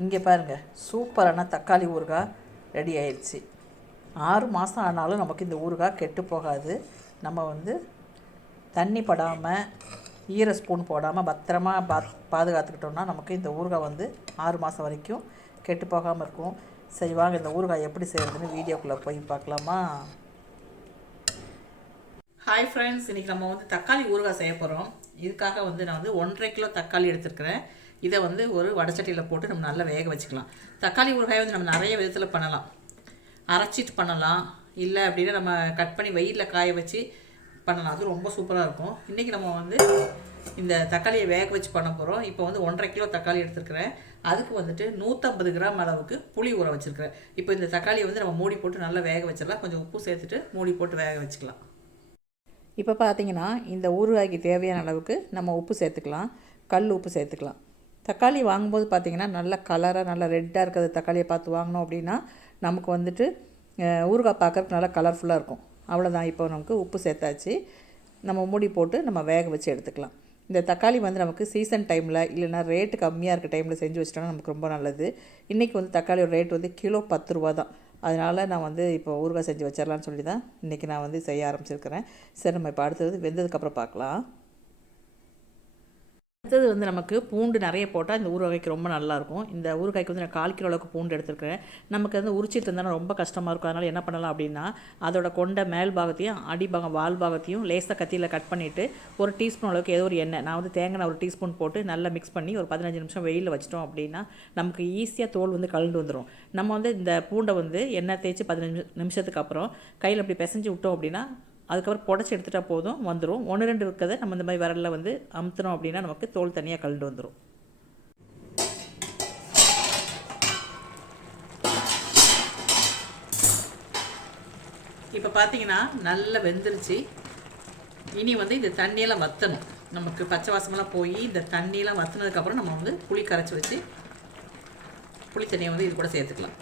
இங்கே பாருங்கள் சூப்பரான தக்காளி ஊறுகாய் ரெடி ஆயிடுச்சு ஆறு மாதம் ஆனாலும் நமக்கு இந்த ஊறுகாய் கெட்டு போகாது. நம்ம வந்து தண்ணி படாமல் ஈர ஸ்பூன் போடாமல் பத்திரமா பா பாதுகாத்துக்கிட்டோம்னா நமக்கு இந்த ஊறுகாய் வந்து ஆறு மாதம் வரைக்கும் கெட்டு போகாமல் இருக்கும். சரி வாங்க இந்த ஊறுகாய் எப்படி செய்கிறதுன்னு வீடியோக்குள்ளே போய் பார்க்கலாமா? ஹாய் ஃப்ரெண்ட்ஸ் இன்றைக்கி நம்ம வந்து தக்காளி ஊறுகாய் செய்ய போகிறோம் இதுக்காக வந்து நான் வந்து ஒன்றரை கிலோ தக்காளி எடுத்துருக்கிறேன். இதை வந்து ஒரு வடச்சட்டியில் போட்டு நம்ம நல்லா வேக வச்சுக்கலாம். தக்காளி ஊறுகாயை வந்து நம்ம நிறைய விதத்தில் பண்ணலாம். அரைச்சிட்டு பண்ணலாம். இல்லை அப்படின்னா நம்ம கட் பண்ணி வெயிலில் காய வச்சு பண்ணலாம். அது ரொம்ப சூப்பராக இருக்கும். இன்றைக்கி நம்ம வந்து இந்த தக்காளியை வேக வச்சு பண்ண போகிறோம் இப்போ வந்து ஒன்றரை கிலோ தக்காளி எடுத்துருக்கிறேன். அதுக்கு வந்துட்டு நூற்றம்பது கிராம் அளவுக்கு புளி ஊற வச்சுருக்கிறேன். இப்போ இந்த தக்காளியை வந்து நம்ம மூடி போட்டு நல்லா வேக வச்சிடலாம். கொஞ்சம் உப்பு சேர்த்துட்டு மூடி போட்டு வேக வச்சுக்கலாம். இப்போ பார்த்தீங்கன்னா இந்த ஊறுகாய்க்கு தேவையான அளவுக்கு நம்ம உப்பு சேர்த்துக்கலாம். கல் உப்பு சேர்த்துக்கலாம். தக்காளி வாங்கும்போது பார்த்திங்கன்னா நல்ல கலராக நல்லா ரெட்டாக இருக்கிற தக்காளியை பார்த்து வாங்கினோம் அப்படின்னா நமக்கு வந்துட்டு ஊறுகாய் பார்க்கறதுக்கு நல்லா கலர்ஃபுல்லாக இருக்கும். அவ்வளோதான் இப்போ நமக்கு உப்பு சேர்த்தாச்சு. நம்ம மூடி போட்டு நம்ம வேக வச்சு எடுத்துக்கலாம். இந்த தக்காளி வந்து நமக்கு சீசன் டைமில் இல்லைன்னா ரேட்டு கம்மியாக இருக்க டைமில் செஞ்சு வச்சிட்டோம்னா நமக்கு ரொம்ப நல்லது. இன்றைக்கி வந்து தக்காளியோட ரேட் வந்து கிலோ பத்து ரூபா தான். அதனால் நான் வந்து இப்போ ஊறுகாய் செஞ்சு வச்சிடலான்னு சொல்லி தான் இன்றைக்கி நான் வந்து செய்ய ஆரம்பிச்சிருக்கிறேன். சரி நம்ம இப்போ அடுத்தது வெந்ததுக்கப்புறம் பார்க்கலாம். அடுத்தது வந்து நமக்கு பூண்டு நிறைய போட்டால் இந்த ஊறுகாய்க்கு ரொம்ப நல்லாயிருக்கும். இந்த ஊறுகாய்க்கு வந்து நான் கால் கிலோ அளவுக்கு பூண்டு எடுத்துருக்கிறேன். நமக்கு வந்து உரிச்சிட்டு இருந்தாலும் ரொம்ப கஷ்டமாக இருக்கும். அதனால் என்ன பண்ணலாம் அப்படின்னா அதோட கொண்ட மேல் பாகத்தையும் அடிபாகம் வால் பாகத்தையும் லேசாக கத்தியில் கட் பண்ணிவிட்டு ஒரு டீஸ்பூன் அளவுக்கு ஏதோ ஒரு எண்ணெய் நான் வந்து தேங்காய் ஒரு டீஸ்பூன் போட்டு நல்லா மிக்ஸ் பண்ணி ஒரு பதினஞ்சு நிமிஷம் வெயிலில் வச்சிட்டோம் அப்படின்னா நமக்கு ஈஸியாக தோல் வந்து கலந்து வந்துடும் நம்ம வந்து இந்த பூண்டை வந்து எண்ணெய் தேய்ச்சி பதினஞ்சு நிமிஷத்துக்கு அப்புறம் கையில் அப்படி பிசைஞ்சு விட்டோம் அப்படின்னா அதுக்கப்புறம் புடச்சி எடுத்துட்டா போதும் வந்துடும் ஒன்று ரெண்டு இருக்கிறத நம்ம இந்த மாதிரி விரலில் வந்து அமுத்துனோம் அப்படின்னா நமக்கு தோல் தனியாக கழுண்டு வந்துடும் இப்போ பார்த்தீங்கன்னா நல்லா வெந்துருச்சு. இனி வந்து இந்த தண்ணியெல்லாம் வற்றணும் நமக்கு பச்சை வாசமெல்லாம் போய் இந்த தண்ணியெல்லாம் வற்றினதுக்கப்புறம் நம்ம வந்து புளி கரைச்சி வச்சு புளி தண்ணியை வந்து இது கூட சேர்த்துக்கலாம்.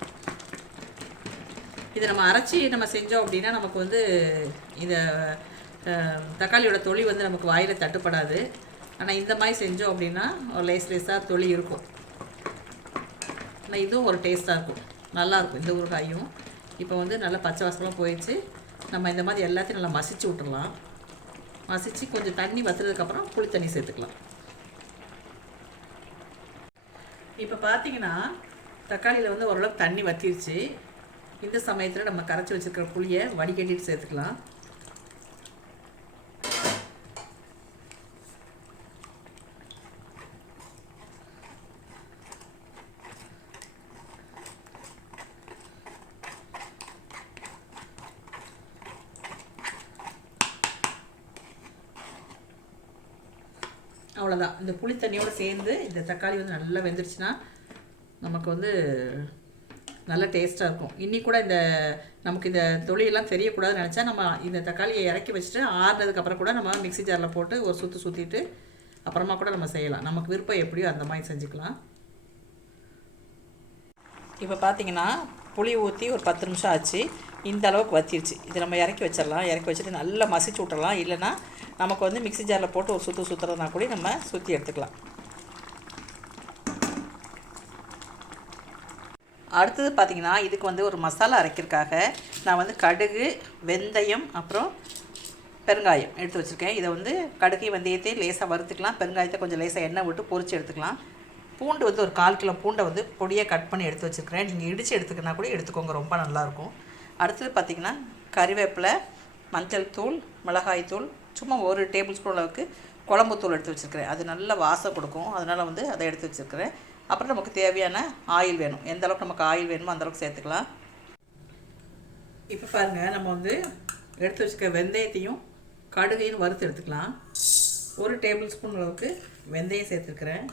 இதை நம்ம அரைச்சி நம்ம செஞ்சோம் அப்படின்னா நமக்கு வந்து இந்த தக்காளியோட தொளி வந்து நமக்கு வாயில் தட்டுப்படாது. ஆனால் இந்த மாதிரி செஞ்சோம் அப்படின்னா ஒரு லேஸ் லேஸாக தொளி இருக்கும். ஆனால் இதுவும் ஒரு டேஸ்ட்டாக இருக்கும். நல்லாயிருக்கும் இந்த ஊறுகாயும். இப்போ வந்து நல்லா பச்சை வாசமெல்லாம் போயிடுச்சு. நம்ம இந்த மாதிரி எல்லாத்தையும் நல்லா மசிச்சு விட்டுடலாம் மசிச்சு கொஞ்சம் தண்ணி வத்துறதுக்கப்புறம் புளி தண்ணி சேர்த்துக்கலாம். இப்போ பார்த்தீங்கன்னா தக்காளியில் வந்து ஓரளவுக்கு தண்ணி வத்திருச்சு. இந்த சமயத்தில் நம்ம கரைச்சி வச்சிருக்கிற புளியை வடிகட்டிட்டு சேர்த்துக்கலாம். அவ்வளோதான் இந்த புளி தண்ணியோடு சேர்ந்து இந்த தக்காளி வந்து நல்லா வெந்துருச்சுன்னா நமக்கு வந்து நல்ல டேஸ்ட்டாக இருக்கும். இன்னி கூட இந்த நமக்கு இந்த தொழிலெல்லாம் தெரியக்கூடாதுன்னு நினச்சா நம்ம இந்த தக்காளியை இறக்கி வச்சுட்டு ஆறுனதுக்கப்புறம் கூட நம்ம மிக்ஸி ஜாரில் போட்டு ஒரு சுற்று சுற்றிட்டு அப்புறமா கூட நம்ம செய்யலாம். நமக்கு விருப்பம் எப்படியோ அந்த மாதிரி செஞ்சுக்கலாம். இப்போ பார்த்தீங்கன்னா புளி ஊற்றி ஒரு பத்து நிமிஷம் ஆச்சு. இந்த அளவுக்கு வத்திருச்சு. இதை நம்ம இறக்கி வச்சிடலாம். இறக்கி வச்சுட்டு நல்லா மசிச்சு விட்டுறலாம். இல்லைன்னா நமக்கு வந்து மிக்ஸி ஜாரில் போட்டு ஒரு சுற்று சுற்றுறதுனா கூட நம்ம சுற்றி எடுத்துக்கலாம். அடுத்தது பார்த்திங்கன்னா இதுக்கு வந்து ஒரு மசாலா அரைக்கிறதுக்காக நான் வந்து கடுகு வெந்தயம் அப்புறம் பெருங்காயம் எடுத்து வச்சுருக்கேன். இதை வந்து கடுகு வெந்தயத்தையும் லேசாக வறுத்துக்கலாம். பெருங்காயத்தை கொஞ்சம் லேசாக எண்ணெய் விட்டு பொறிச்சு எடுத்துக்கலாம். பூண்டு வந்து ஒரு கால் கிலோ பூண்டை வந்து பொடியாக கட் பண்ணி எடுத்து வச்சுருக்கிறேன். நீங்கள் இடித்து எடுத்துக்கினா கூட எடுத்துக்கோங்க ரொம்ப நல்லாயிருக்கும். அடுத்தது பார்த்திங்கன்னா கறிவேப்பிலை மஞ்சள் தூள் மிளகாய் தூள் சும்மா ஒரு டேபிள் ஸ்பூன் அளவுக்கு குழம்பு தூள் எடுத்து வச்சுருக்கிறேன். அது நல்ல வாசம் கொடுக்கும். அதனால் வந்து அதை எடுத்து வச்சுருக்கிறேன். அப்புறம் நமக்கு தேவையான ஆயில் வேணும். எந்த அளவுக்கு நமக்கு ஆயில் வேணுமோ அந்த அளவுக்கு சேர்த்துக்கலாம். இப்போ பாருங்கள் நம்ம வந்து எடுத்து வச்சுக்க வெந்தயத்தையும் கடுகையும் வறுத்து எடுத்துக்கலாம். ஒரு டேபிள் ஸ்பூன் அளவுக்கு வெந்தயம் சேர்த்துருக்குறேன்.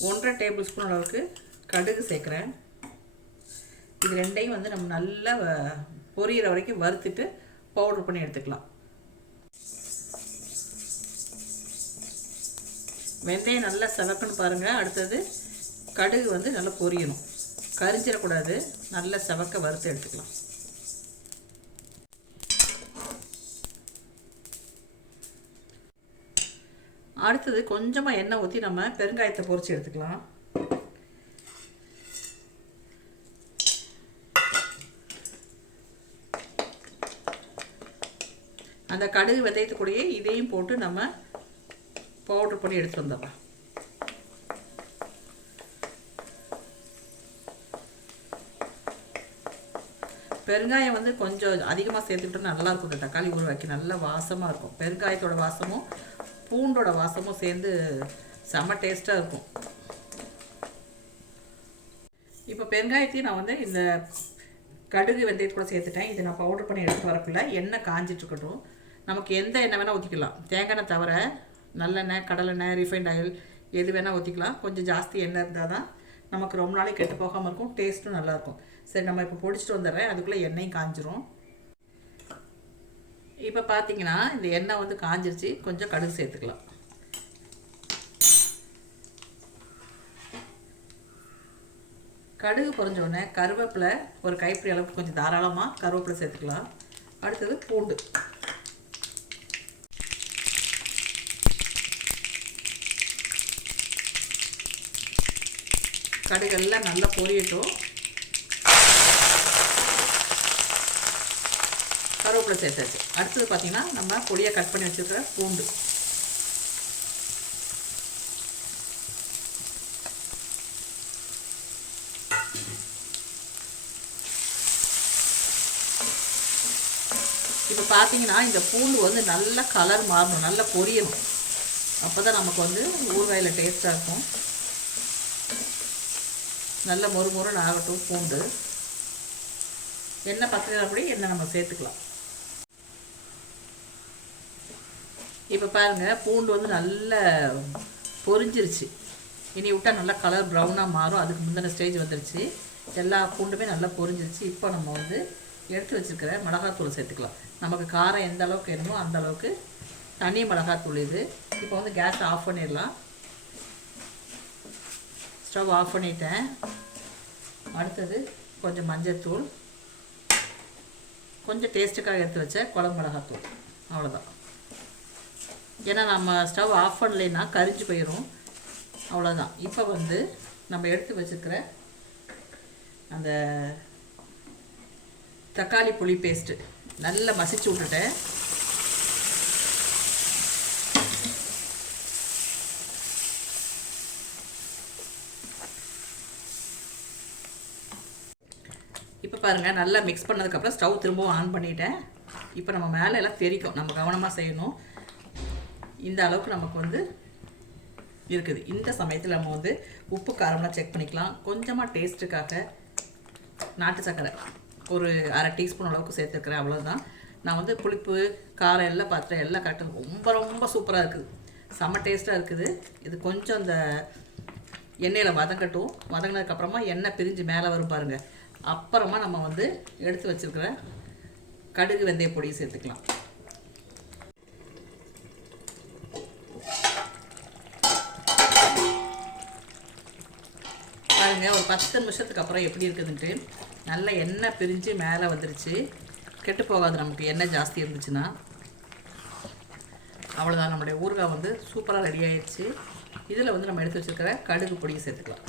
ஒன்றரை டேபிள் ஸ்பூன் அளவுக்கு கடுகு சேர்க்குறேன். இது ரெண்டையும் வந்து நம்ம நல்லா வ- பொரியிற வரைக்கும் வறுத்துட்டு பவுடர் பண்ணி எடுத்துக்கலாம். வெந்தயம் நல்லா செவப்புன்னு பாருங்கள் அடுத்தது கடுகு வந்து நல்லா பொரியணும். கரிஞ்சிடக்கூடாது. நல்லா செவக்க வறுத்து எடுத்துக்கலாம். அடுத்தது கொஞ்சமாக எண்ணெய் ஊற்றி நம்ம பெருங்காயத்தை பொறிச்சு எடுத்துக்கலாம். அந்த கடுகு விதையத்துக்குள்ளேயே இதையும் போட்டு நம்ம பவுட்ரு பண்ணி எடுத்து வந்துடலாம் பெருங்காயம் வந்து கொஞ்சம் அதிகமாக சேர்த்துக்கிட்டோம் நல்லா இருக்கும். இந்த தக்காளி உருவாக்கி நல்லா வாசமாக இருக்கும். பெருங்காயத்தோட வாசமும் பூண்டோட வாசமும் சேர்ந்து செம்ம டேஸ்ட்டாக இருக்கும். இப்போ பெருங்காயத்தையும் நான் வந்து இந்த கடுகு வெந்தயத்து கூட சேர்த்துட்டேன். இதை நான் பவுடர் பண்ணி எடுத்து வரக்குள்ள எண்ணெய் காஞ்சிட்டு இருக்கட்டும். நமக்கு எந்த எண்ணெய் வேணால் ஊற்றிக்கலாம் தேங்காய் தவிர நல்லெண்ணெய் கடலெண்ணெய் ரிஃபைண்ட் ஆயில் எது வேணால் ஊற்றிக்கலாம் கொஞ்சம் ஜாஸ்தி எண்ணெய் இருந்தால் தான் நமக்கு ரொம்ப நாளைக்கு கெட்டு போகாமல் இருக்கும். டேஸ்ட்டும் நல்லாயிருக்கும். சரி நம்ம இப்போ பொடிச்சிட்டு வந்துடுறேன். அதுக்குள்ளே எண்ணெயும் காஞ்சிரும். இப்போ பார்த்தீங்கன்னா இந்த எண்ணெய் வந்து காஞ்சிருச்சு. கொஞ்சம் கடுகு சேர்த்துக்கலாம். கடுகு பொரிஞ்ச உடனே கருவேப்பிலை ஒரு கைப்பிடி அளவுக்கு கொஞ்சம் தாராளமாக கருவேப்பிலை சேர்த்துக்கலாம். அடுத்தது பூண்டு. கடுகெல்லாம் நல்லா பொரியட்டும். கருவேப்பிலை சேர்த்தாச்சு. அடுத்தது பார்த்திங்கன்னா நம்ம பொடியாக கட் பண்ணி வச்சுருக்கிற பூண்டு. இப்போ பார்த்தீங்கன்னா இந்த பூண்டு வந்து நல்ல கலர் மாறணும் நல்லா பொரியணும். அப்போ தான் நமக்கு வந்து ஊறுகாயில் டேஸ்ட்டாக இருக்கும். நல்ல மொறு மொறுன்னு ஆகட்டும் பூண்டு. எண்ணெய் பத்திரப்படி எண்ணெய் நம்ம சேர்த்துக்கலாம். இப்போ பாருங்கள் பூண்டு வந்து நல்ல பொரிஞ்சிருச்சு. இனி விட்டால் நல்லா கலர் ப்ரௌனாக மாறும். அதுக்கு முந்தின ஸ்டேஜ் வந்துருச்சு. எல்லா பூண்டுமே நல்லா பொரிஞ்சிருச்சு. இப்போ நம்ம வந்து எடுத்து வச்சுருக்கிற மிளகாத்தூள் சேர்த்துக்கலாம். நமக்கு காரம் எந்த அளவுக்கு வேணுமோ அந்த அளவுக்கு தனி மிளகாத்தூள் இது. இப்போ வந்து கேஸ் ஆஃப் பண்ணிடலாம். ஸ்டவ் ஆஃப் பண்ணிட்டேன். அடுத்தது கொஞ்சம் மஞ்சத்தூள். கொஞ்சம் டேஸ்ட்டுக்காக எடுத்து வச்ச குழம்பு மிளகாத்தூள். அவ்வளோதான் ஏன்னா நம்ம ஸ்டவ் ஆஃப் பண்ணலைன்னா கரிஞ்சு போயிடும் அவ்வளோதான் இப்போ வந்து நம்ம எடுத்து வச்சுருக்கிற அந்த தக்காளி புளி பேஸ்ட்டு நல்லா மசிச்சு விட்டுட்டேன் இப்போ பாருங்கள் நல்லா மிக்ஸ் பண்ணதுக்கப்புறம் ஸ்டவ் திரும்பவும் ஆன் பண்ணிட்டேன். இப்போ நம்ம மேலே எல்லாம் தெரிக்கும். நம்ம கவனமாக செய்யணும். இந்த அளவுக்கு நமக்கு வந்து இருக்குது. இந்த சமயத்தில் நம்ம வந்து உப்பு காரம்லாம் செக் பண்ணிக்கலாம். கொஞ்சமாக டேஸ்ட்டுக்காக நாட்டு சர்க்கரை ஒரு அரை டீஸ்பூன் அளவுக்கு சேர்த்துருக்குறேன் அவ்வளோதான் நான் வந்து புளிப்பு காரம் எல்லாம் பார்த்துட்டேன் எல்லாம் கரெக்டாக ரொம்ப ரொம்ப சூப்பராக இருக்குது செம்ம டேஸ்ட்டாக இருக்குது. இது கொஞ்சம் அந்த எண்ணெயில் வதங்கட்டும். வதங்கினதுக்கப்புறமா எண்ணெய் பிரிஞ்சு மேலே வரும் பாருங்கள் அப்புறமா நம்ம வந்து எடுத்து வச்சுருக்கிற கடுகு வெந்தய பொடியை சேர்த்துக்கலாம். பாருங்கள் ஒரு பத்து நிமிஷத்துக்கு அப்புறம் எப்படி இருக்குதுன்ட்டு நல்ல எண்ணெய் பிரிஞ்சு மேலே வந்துருச்சு. கெட்டு போகாது நமக்கு எண்ணெய் ஜாஸ்தி இருந்துச்சுன்னா. அவ்வளோதான் நம்மளுடைய ஊறுகாய் வந்து சூப்பராக ரெடி ஆயிடுச்சு. இதில் வந்து நம்ம எடுத்து வச்சுருக்கிற கடுகு பொடியை சேர்த்துக்கலாம்.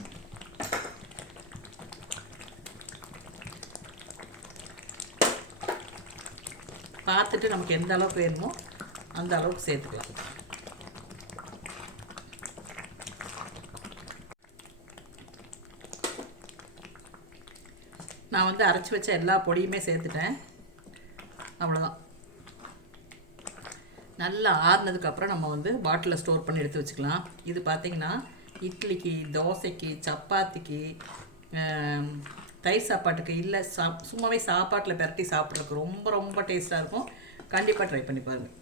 பார்த்துட்டு நமக்கு எந்த அளவுக்கு வேணுமோ அந்த அளவுக்கு சேர்த்துக்கலாம். நான் வந்து அரைச்சி வச்ச எல்லா பொடியுமே சேர்த்துட்டேன். அவ்வளோதான் நல்லா ஆறுனதுக்கப்புறம் நம்ம வந்து பாட்டிலில் ஸ்டோர் பண்ணி எடுத்து வச்சுக்கலாம். இது பார்த்திங்கன்னா இட்லிக்கு தோசைக்கு சப்பாத்திக்கு தயிர் சாப்பாட்டுக்கு இல்லை சா சும்மாவே சாப்பாட்டில் பெரட்டி சாப்பிட்றதுக்கு ரொம்ப ரொம்ப டேஸ்ட்டாக இருக்கும். கண்டிப்பாக ட்ரை பண்ணி பாருங்கள்